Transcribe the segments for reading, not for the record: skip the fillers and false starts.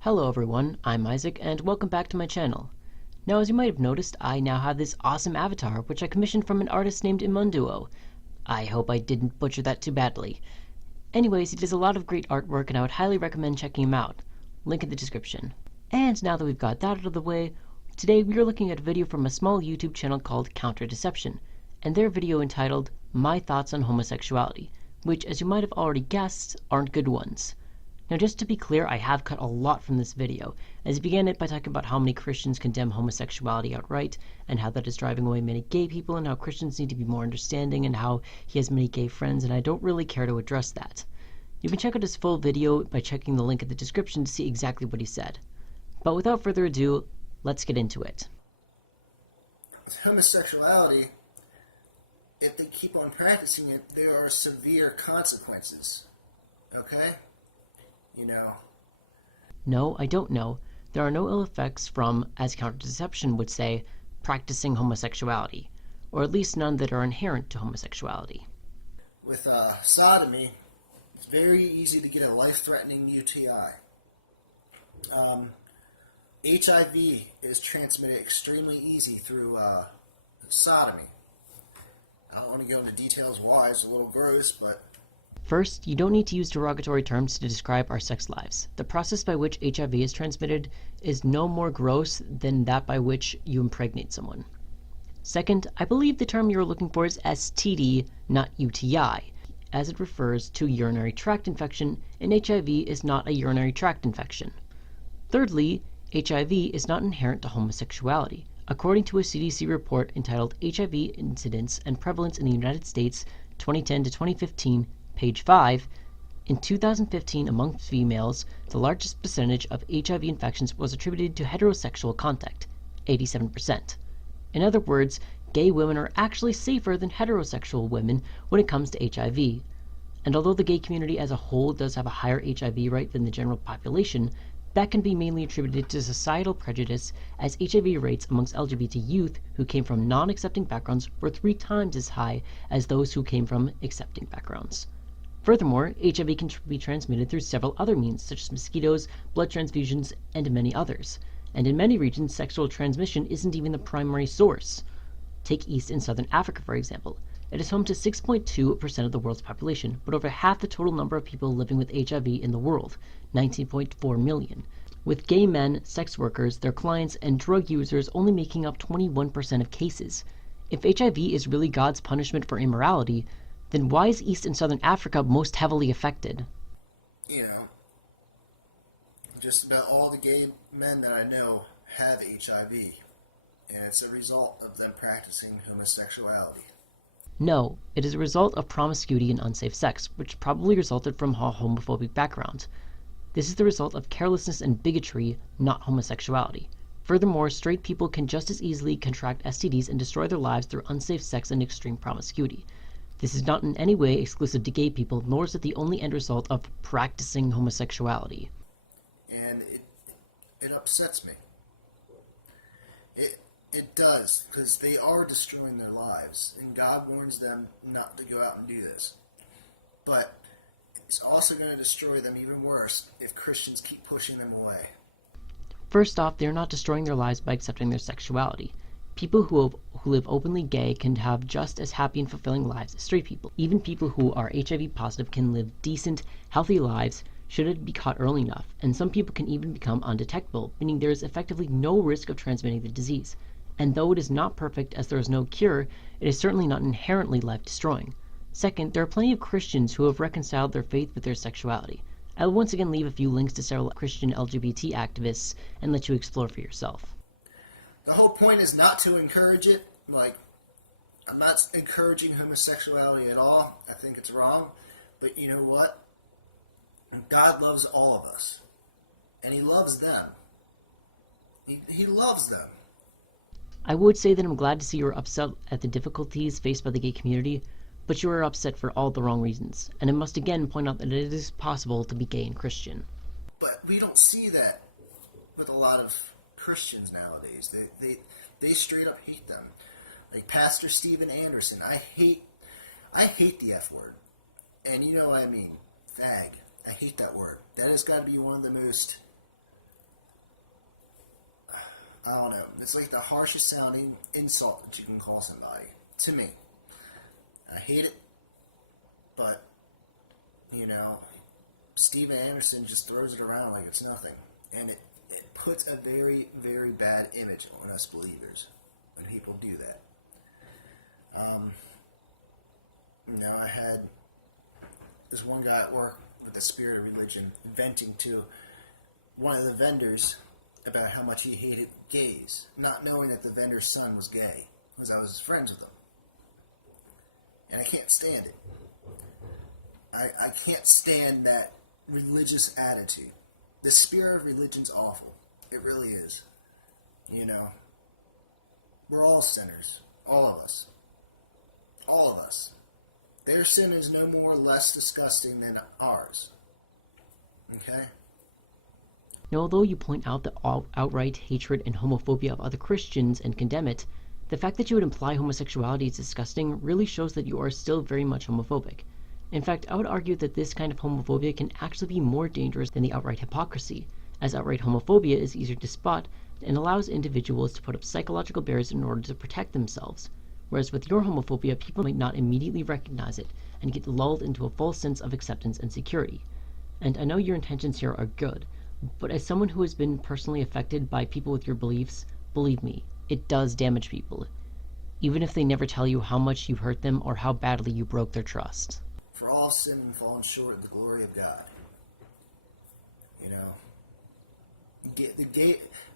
Hello everyone, I'm Isaac, and welcome back to my channel. Now, as you might have noticed, I now have this awesome avatar, which I commissioned from an artist named Imunduo. I hope I didn't butcher that too badly. Anyways, he does a lot of great artwork, and I would highly recommend checking him out. Link in the description. And now that we've got that out of the way, today we are looking at a video from a small YouTube channel called Counter Deception, and their video entitled My Thoughts on Homosexuality, which, as you might have already guessed, aren't good ones. Now, just to be clear, I have cut a lot from this video, as he began it by talking about how many Christians condemn homosexuality outright, and how that is driving away many gay people, and how Christians need to be more understanding, and how he has many gay friends, and I don't really care to address that. You can check out his full video by checking the link in the description to see exactly what he said. But without further ado, let's get into it. With homosexuality, if they keep on practicing it, there are severe consequences. Okay? You know. No, I don't know. There are no ill effects from, as Counter-Deception would say, practicing homosexuality, or at least none that are inherent to homosexuality. With sodomy, it's very easy to get a life-threatening UTI. HIV is transmitted extremely easy through sodomy. I don't want to go into details why, it's a little gross, but... First, you don't need to use derogatory terms to describe our sex lives. The process by which HIV is transmitted is no more gross than that by which you impregnate someone. Second, I believe the term you're looking for is STD, not UTI, as it refers to urinary tract infection, and HIV is not a urinary tract infection. Thirdly, HIV is not inherent to homosexuality. According to a CDC report entitled HIV Incidence and Prevalence in the United States 2010 to 2015, page 5, in 2015 among females, the largest percentage of HIV infections was attributed to heterosexual contact, 87%. In other words, gay women are actually safer than heterosexual women when it comes to HIV. And although the gay community as a whole does have a higher HIV rate than the general population, that can be mainly attributed to societal prejudice, as HIV rates amongst LGBT youth who came from non-accepting backgrounds were 3 times as high as those who came from accepting backgrounds. Furthermore, HIV can be transmitted through several other means, such as mosquitoes, blood transfusions, and many others. And in many regions, sexual transmission isn't even the primary source. Take East and Southern Africa, for example. It is home to 6.2% of the world's population, but over half the total number of people living with HIV in the world, 19.4 million. With gay men, sex workers, their clients, and drug users only making up 21% of cases. If HIV is really God's punishment for immorality, then why is East and Southern Africa most heavily affected? You know, just about all the gay men that I know have HIV, and it's a result of them practicing homosexuality. No, it is a result of promiscuity and unsafe sex, which probably resulted from a homophobic background. This is the result of carelessness and bigotry, not homosexuality. Furthermore, straight people can just as easily contract STDs and destroy their lives through unsafe sex and extreme promiscuity. This is not in any way exclusive to gay people, nor is it the only end result of practicing homosexuality. And it upsets me. It does, because they are destroying their lives, and God warns them not to go out and do this. But it's also going to destroy them even worse if Christians keep pushing them away. First off, they are not destroying their lives by accepting their sexuality. People who live openly gay can have just as happy and fulfilling lives as straight people. Even people who are HIV positive can live decent, healthy lives should it be caught early enough, and some people can even become undetectable, meaning there is effectively no risk of transmitting the disease. And though it is not perfect as there is no cure, it is certainly not inherently life-destroying. Second, there are plenty of Christians who have reconciled their faith with their sexuality. I will once again leave a few links to several Christian LGBT activists and let you explore for yourself. The whole point is not to encourage it. Like, I'm not encouraging homosexuality at all. I think it's wrong. But you know what? God loves all of us. And He loves them. He loves them. I would say that I'm glad to see you are upset at the difficulties faced by the gay community, but you are upset for all the wrong reasons. And I must again point out that it is possible to be gay and Christian. But we don't see that with a lot of Christians nowadays. They straight up hate them. Like Pastor Steven Anderson, I hate the F word. And you know what I mean, fag. I hate that word. That has got to be one of the most, I don't know, it's like the harshest sounding insult that you can call somebody. To me. I hate it, but, you know, Steven Anderson just throws it around like it's nothing. And it puts a very, very bad image on us believers when people do that. You know, I had this one guy at work with the spirit of religion venting to one of the vendors about how much he hated gays, not knowing that the vendor's son was gay, because I was friends with him. And I can't stand it. I can't stand that religious attitude. The spirit of religion's awful. It really is. You know, we're all sinners. All of us. All of us. Their sin is no more or less disgusting than ours. Okay? Now, although you point out the outright hatred and homophobia of other Christians and condemn it, the fact that you would imply homosexuality is disgusting really shows that you are still very much homophobic. In fact, I would argue that this kind of homophobia can actually be more dangerous than the outright hypocrisy, as outright homophobia is easier to spot and allows individuals to put up psychological barriers in order to protect themselves. Whereas with your homophobia, people might not immediately recognize it and get lulled into a false sense of acceptance and security. And I know your intentions here are good, but as someone who has been personally affected by people with your beliefs, believe me, it does damage people, even if they never tell you how much you hurt them or how badly you broke their trust. For all have sinned and fallen short of the glory of God. You know,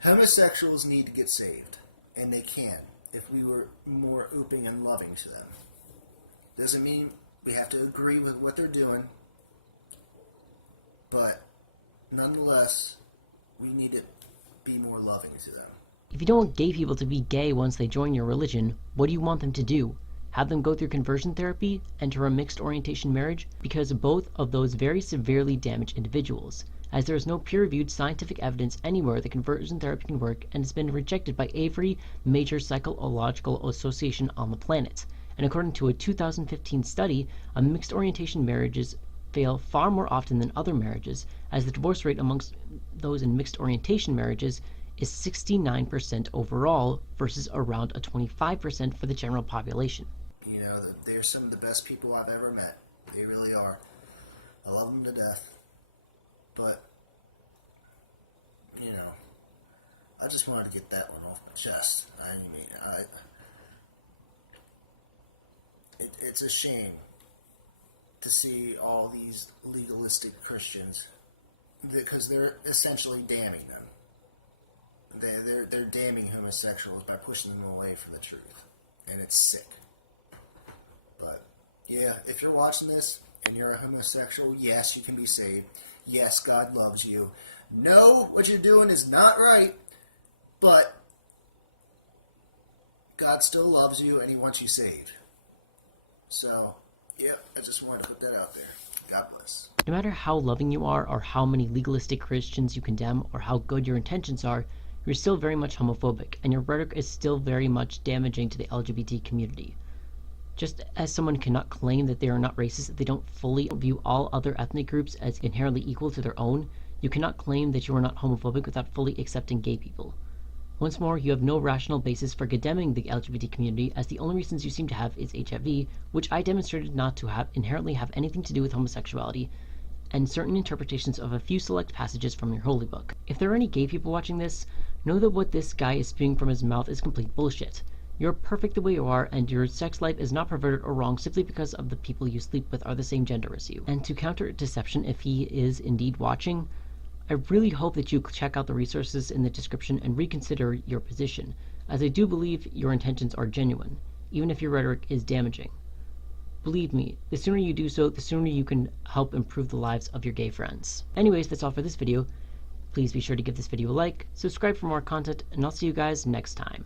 homosexuals need to get saved, and they can if we were more open and loving to them. Doesn't mean we have to agree with what they're doing, but nonetheless, we need to be more loving to them. If you don't want gay people to be gay once they join your religion, what do you want them to do? Have them go through conversion therapy, enter a mixed orientation marriage? Because both of those very severely damage individuals, as there is no peer-reviewed scientific evidence anywhere that conversion therapy can work and has been rejected by every major psychological association on the planet. And according to a 2015 study, mixed orientation marriages fail far more often than other marriages, as the divorce rate amongst those in mixed orientation marriages is 69% overall versus around a 25% for the general population. You know, they're some of the best people I've ever met. They really are. I love them to death. But, you know, I just wanted to get that one off my chest. It's a shame to see all these legalistic Christians, because they're essentially damning them. They're damning homosexuals by pushing them away from the truth. And it's sick. But, yeah, if you're watching this and you're a homosexual, yes, you can be saved. Yes, God loves you. No, what you're doing is not right, but God still loves you and He wants you saved. So, yep, I just wanted to put that out there. God bless. No matter how loving you are, or how many legalistic Christians you condemn, or how good your intentions are, you're still very much homophobic, and your rhetoric is still very much damaging to the LGBT community. Just as someone cannot claim that they are not racist if they don't fully view all other ethnic groups as inherently equal to their own, you cannot claim that you are not homophobic without fully accepting gay people. Once more, you have no rational basis for condemning the LGBT community, as the only reasons you seem to have is HIV, which I demonstrated not to inherently have anything to do with homosexuality, and certain interpretations of a few select passages from your holy book. If there are any gay people watching this, know that what this guy is spewing from his mouth is complete bullshit. You're perfect the way you are, and your sex life is not perverted or wrong simply because of the people you sleep with are the same gender as you. And to counter deception, if he is indeed watching, I really hope that you check out the resources in the description and reconsider your position, as I do believe your intentions are genuine, even if your rhetoric is damaging. Believe me, the sooner you do so, the sooner you can help improve the lives of your gay friends. Anyways, that's all for this video. Please be sure to give this video a like, subscribe for more content, and I'll see you guys next time.